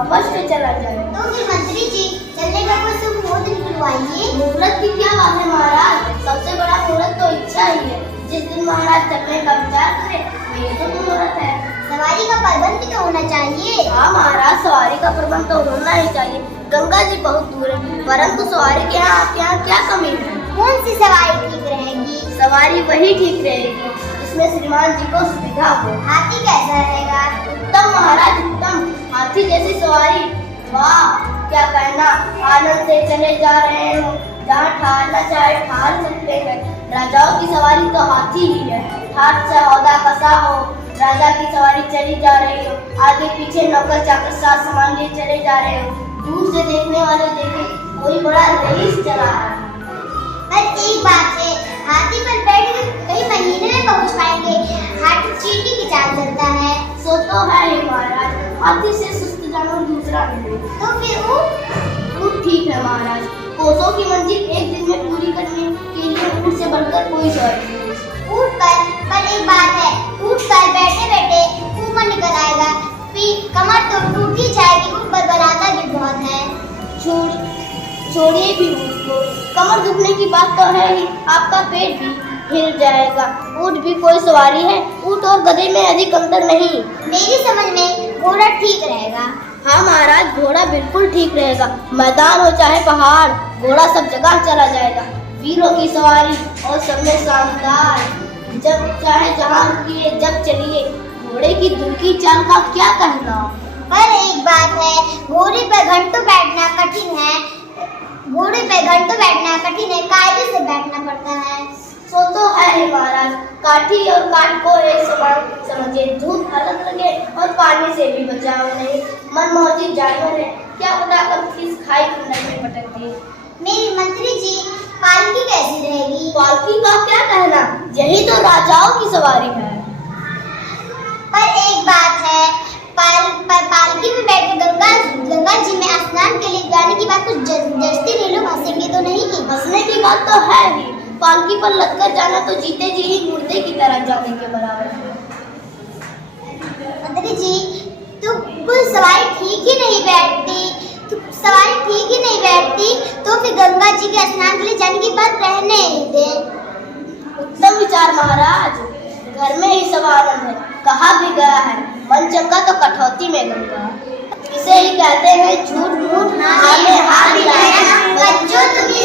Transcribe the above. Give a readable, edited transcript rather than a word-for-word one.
अवश्य चला जाए। तो फिर मंत्री जी चलने का कोई शुभ मुहूर्त निकलवाइए। मुहूर्त की क्या बात है महाराज, सबसे बड़ा मुहूर्त तो इच्छा ही है। जिस दिन महाराज चलने का विचार करें वही तो मुहूर्त है। सवारी का प्रबंध भी तो होना चाहिए। हाँ महाराज, सवारी का प्रबंध तो होना ही चाहिए। गंगा जी बहुत दूर है, परंतु सवारी के यहाँ आपके यहाँ क्या कमी है? कौन सी सवारी ठीक रहेगी? सवारी वही ठीक रहेगी जिसमें श्रीमान जी को सुविधा हो। हाथी कैसा रहेगा? उत्तम महाराज उत्तम, हाथी जैसी सवारी, वाह क्या कहना। आनंद से चले जा रहे हो, जहाँ ठहरना चाहे ठहर सकते हैं। राजाओं की सवारी तो हाथी ही है। हाथ से औदा कसा हो, राजा की सवारी चली जा रही हो, आगे पीछे नौकर चाकर साथ सामान लिए चले जा रहे हो, दूर से देखने वाले देखे कोई बड़ा रईस चला रहा है। पर एक बात है, हाथी पर बैठ कर कई महीने में पहुंच पाएंगे। हाथी चींटी की चाल चलता है। सो तो है ही महाराज, हाथी से सुस्त जानवर दूसरा नहीं। तो फिर ऊंट? ऊँट ठीक है महाराज, कोसों की मंजिल एक दिन में पूरी करने के लिए ऊँट से बढ़कर कोई सवारी नहीं। ऊंट पर एक बात है, ऊंट पर बैठे बैठे ऊपर निकल आएगा, कमर तो टूट ही जाएगी। ऊंट पर बनाता भी बहुत है। छोड़िए भी ऊँट को, कमर दुखने की बात तो है ही, आपका पेट भी हिल जाएगा। ऊँट भी कोई सवारी है, ऊँट और गधे में अधिक अंतर नहीं। मेरी समझ में घोड़ा ठीक रहेगा। हाँ महाराज, घोड़ा बिल्कुल ठीक रहेगा। मैदान हो चाहे पहाड़, घोड़ा सब जगह चला जाएगा। वीरों की सवारी और सब में शानदार, जब चाहे जहाँ रुकिए जब चलिए। घोड़े की दुर्की चाल का क्या कहना। पर एक बात है, घोड़े पर घंटों बैठना कठिन है। कायदे से बैठना पड़ता है। सो तो है ही महाराज, काठी और काट को एक समान समझिए। धूप अलग लगे और पानी से भी बचाव नहीं। मनमौजी जानवर है, क्या उड़ाकर किस खाई खंडर में पटक दिए। मेरी मंत्री जी, पालकी कैसी रहेगी? पालकी का क्या कहना, यही तो राजाओं की सवारी है। पर एक बात है, पालकी में बैठकर गंगा जी में स्नान के लिए जाने की बात तो जचती नहीं। लोग हंसेंगे तो नहीं? हंसने की बात तो है ही, पालकी पर लगकर जाना तो जीते जी ही मुर्दे की तरह जाने के बराबर है। मंत्री जी, तो कोई सवारी ठीक ही नहीं बैठती, तो फिर गंगा जी के स्नान के लिए जाने की बात रहने ही दे। उत्तम विचार महाराज, घर में ही सब आनंद है। कहा भी गया है, मन चंगा तो कठौती में गंगा। इसे ही कहते हैं झूठ मूठ हाथ मिलाया, बच्चों तुम्हें